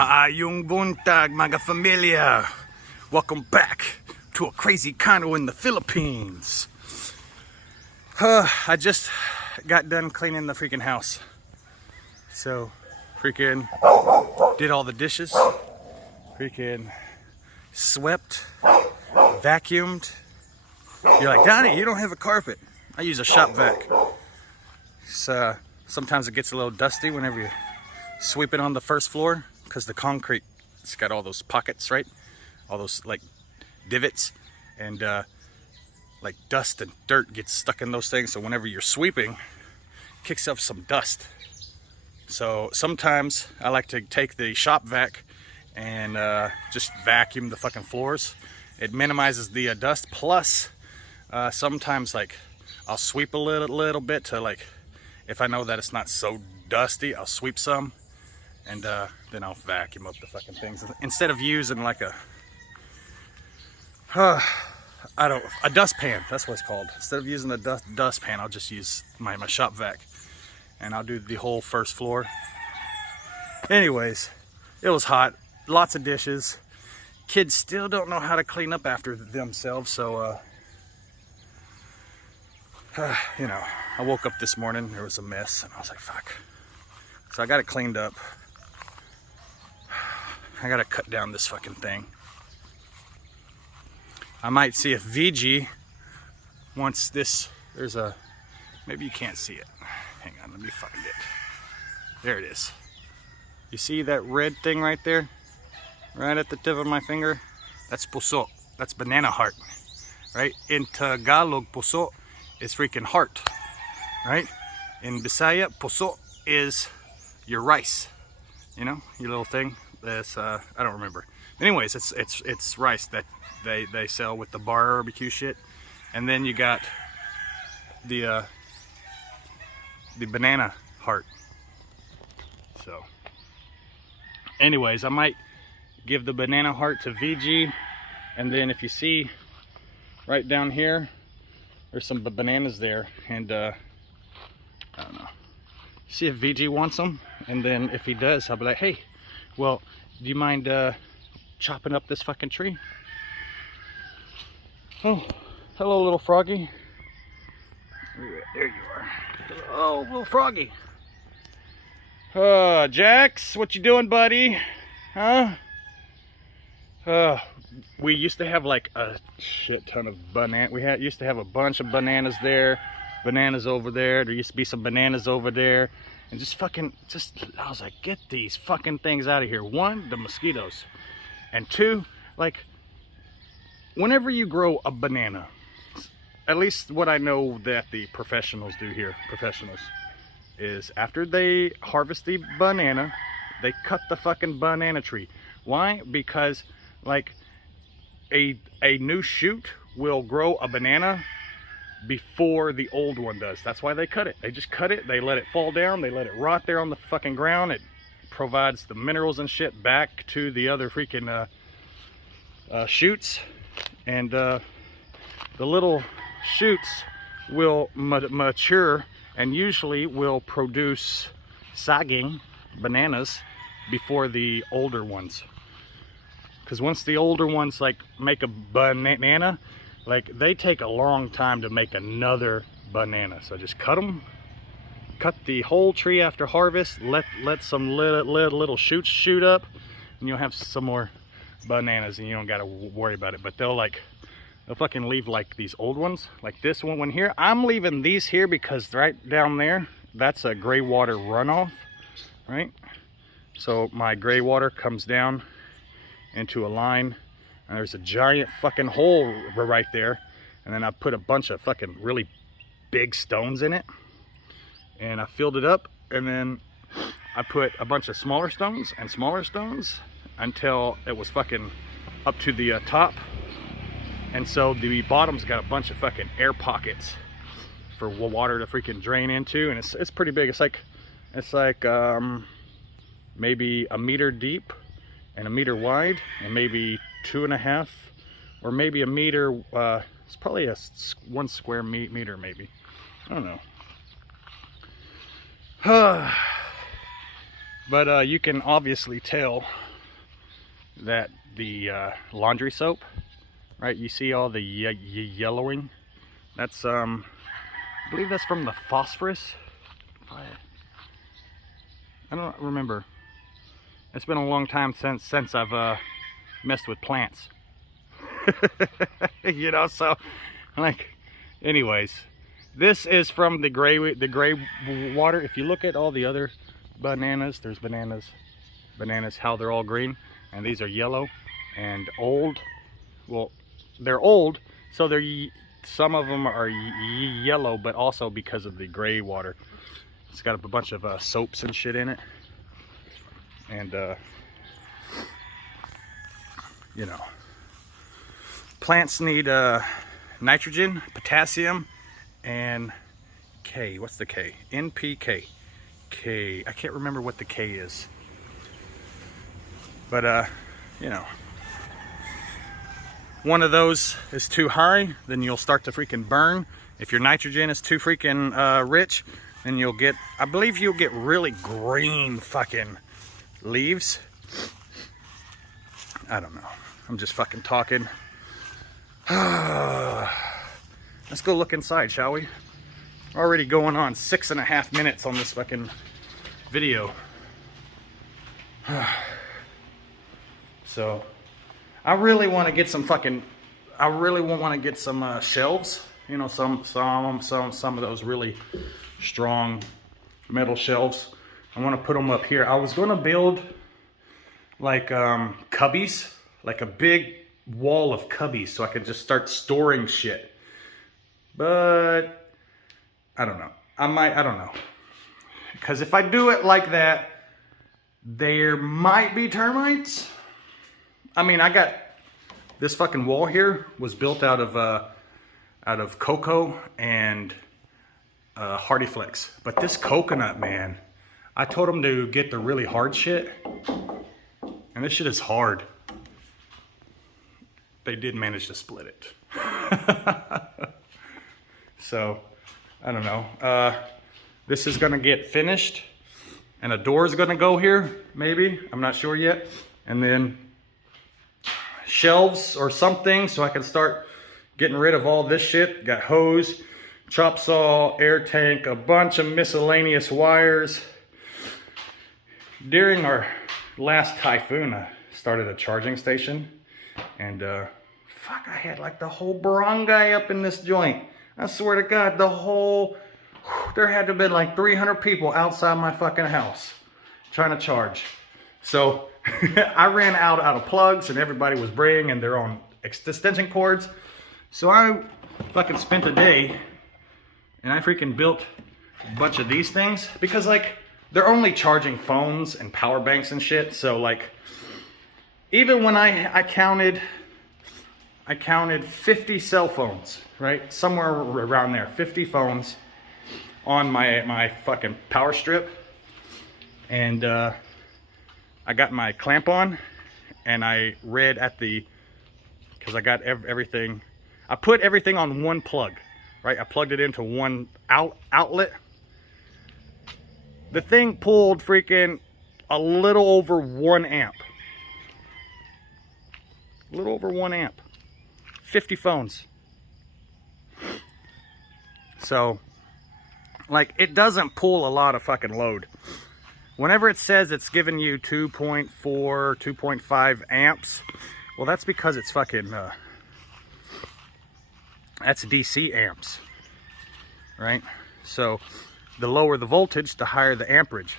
Maayong buntag, mga familia. Welcome back to a crazy Kano in the Philippines. I just got done cleaning the freaking house. So, freaking did all the dishes. Freaking swept, vacuumed. You're like, Donnie, you don't have a carpet. I use a shop vac. Sometimes it gets a little dusty whenever you sweep it on the first floor, because the concrete, it's got all those pockets, right? All those like divots, and like dust and dirt gets stuck in those things. So whenever you're sweeping, it kicks up some dust. So sometimes I like to take the shop vac and just vacuum the fucking floors. It minimizes the dust. Plus, sometimes like I'll sweep a little bit to, like, if I know that it's not so dusty, I'll sweep some. And then I'll vacuum up the fucking things instead of using like a dustpan. That's what it's called. Instead of using a dustpan, I'll just use my shop vac, and I'll do the whole first floor. Anyways, it was hot. Lots of dishes. Kids still don't know how to clean up after themselves, so you know, I woke up this morning, there was a mess, and I was like, fuck. So I got it cleaned up. I gotta cut down this fucking thing. I might see if VG wants this. There's a, maybe you can't see it. Hang on, let me find it. There it is. You see that red thing right there? Right at the tip of my finger? That's puso. That's banana heart. Right? In Tagalog, puso is freaking heart. Right? In Bisaya, puso is your rice. You know, your little thing. This I don't remember. Anyways, it's rice that they sell with the barbecue shit, and then you got the banana heart. So, anyways, I might give the banana heart to VG, and then if you see right down here, there's some bananas there, and I don't know. See if VG wants them, and then if he does, I'll be like, hey, well, do you mind chopping up this fucking tree? Oh, hello, little froggy. There you are. Oh, little froggy. Jax, what you doing, buddy? Huh? We used to have like a shit ton of bananas. We used to have a bunch of bananas there, bananas over there. There used to be some bananas over there. And I was like, get these fucking things out of here. One, the mosquitoes. And two, like, whenever you grow a banana, at least what I know that the professionals do here, is after they harvest the banana, they cut the fucking banana tree. Why? Because, like, a new shoot will grow a banana before the old one does. That's why they cut it. They just cut it, they let it fall down, they let it rot there on the fucking ground. It provides the minerals and shit back to the other freaking shoots, and the little shoots will mature and usually will produce saging bananas before the older ones. Because once the older ones like make a banana, like, they take a long time to make another banana. So just cut them, cut the whole tree after harvest, let some little shoots shoot up, and you'll have some more bananas, and you don't gotta worry about it. But they'll fucking leave like these old ones, like this one here. I'm leaving these here because right down there, that's a gray water runoff, right? So my gray water comes down into a line, and there's a giant fucking hole right there, and then I put a bunch of fucking really big stones in it, and I filled it up, and then I put a bunch of smaller stones until it was fucking up to the top. And so the bottom's got a bunch of fucking air pockets for water to freaking drain into, and it's pretty big. It's like maybe a meter deep and a meter wide, and maybe 2.5 or maybe a meter. It's probably a 1 square meter, maybe. I don't know. But you can obviously tell the laundry soap, right? You see all the yellowing. That's I believe that's from the phosphorus. I don't remember. It's been a long time since I've messed with plants. You know, so like, anyways, this is from the gray water. If you look at all the other bananas, there's bananas, how they're all green, and these are yellow and old. Well, they're old, so some of them are yellow, but also because of the gray water. It's got a bunch of soaps and shit in it, and you know, plants need nitrogen, potassium, and K. What's the K? NPK. K. I can't remember what the K is, but you know, one of those is too high, then you'll start to freaking burn. If your nitrogen is too freaking rich, then you'll get, I believe you'll get really green fucking leaves. I don't know. I'm just fucking talking. Let's go look inside, shall we? Already going on 6.5 minutes on this fucking video. So I really want to get some fucking, I really want to get some shelves, you know, some of those really strong metal shelves. I want to put them up here. I was going to build like cubbies, like a big wall of cubbies, so I could just start storing shit. But I don't know. I don't know. Because if I do it like that, there might be termites. I mean, I got this fucking wall here was built out of cocoa and Hardy Flex. But this coconut, man, I told them to get the really hard shit, and this shit is hard. They did manage to split it. So, I don't know. This is gonna get finished, and a door is gonna go here, maybe. I'm not sure yet. And then shelves or something, so I can start getting rid of all this shit. Got hose, chop saw, air tank, a bunch of miscellaneous wires. During our last typhoon, I started a charging station, and fuck, I had like the whole barangay up in this joint. I swear to God, there had to have been like 300 people outside my fucking house trying to charge. So I ran out of plugs, and everybody was bringing their own extension cords. So I fucking spent a day, and I freaking built a bunch of these things, because like they're only charging phones and power banks and shit. So like, even when I counted 50 cell phones, right? Somewhere around there, 50 phones on my fucking power strip. And I got my clamp on, and I read at the, because I got everything, I put everything on one plug, right? I plugged it into one outlet. The thing pulled freaking a little over 1 amp. A little over 1 amp. 50 phones. So, like, it doesn't pull a lot of fucking load. Whenever it says it's giving you 2.4, 2.5 amps, well, that's because it's fucking, that's DC amps, right? So, the lower the voltage, the higher the amperage.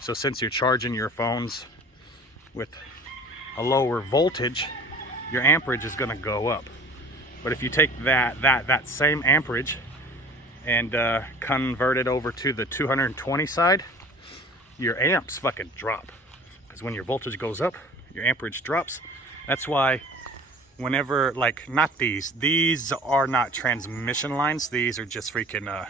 So since you're charging your phones with a lower voltage, your amperage is gonna go up. But if you take that same amperage and convert it over to the 220 side, your amps fucking drop. Because when your voltage goes up, your amperage drops. That's why whenever, like, not these are not transmission lines, these are just freaking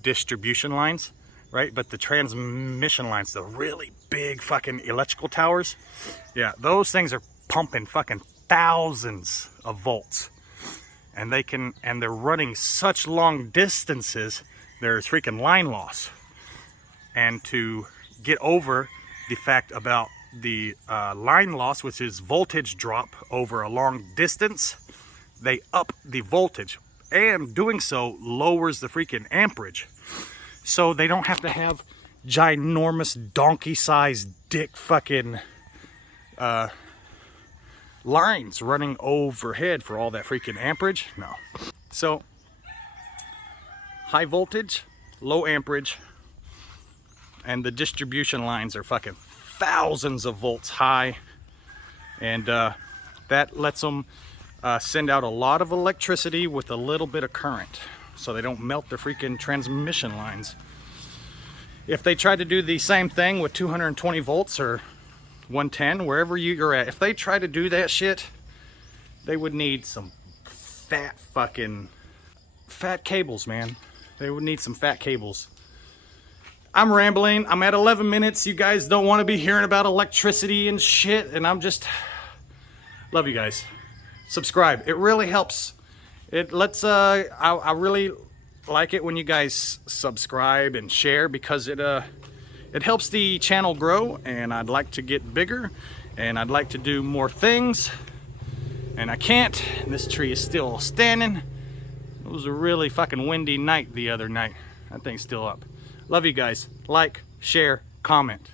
distribution lines, right? But the transmission lines, the really big fucking electrical towers, yeah, those things are pumping fucking thousands of volts, and they're running such long distances, there's freaking line loss. And to get over the fact about the line loss, which is voltage drop over a long distance. They up the voltage, and doing so lowers the freaking amperage. So they don't have to have ginormous donkey-sized dick fucking lines running overhead for all that freaking amperage. No. So high voltage, low amperage, and the distribution lines are fucking thousands of volts high, and that lets them send out a lot of electricity with a little bit of current, so they don't melt the freaking transmission lines. If they tried to do the same thing with 220 volts or 110, wherever you're at, if they try to do that shit, they would need some fat cables, man. They would need some fat cables. I'm rambling. I'm at 11 minutes. You guys don't want to be hearing about electricity and shit, and I'm just... Love you guys. Subscribe. It really helps. It lets... I really like it when you guys subscribe and share, because it helps the channel grow, and I'd like to get bigger, and I'd like to do more things, and I can't. And this tree is still standing. It was a really fucking windy night the other night. That thing's still up. Love you guys. Like, share, comment.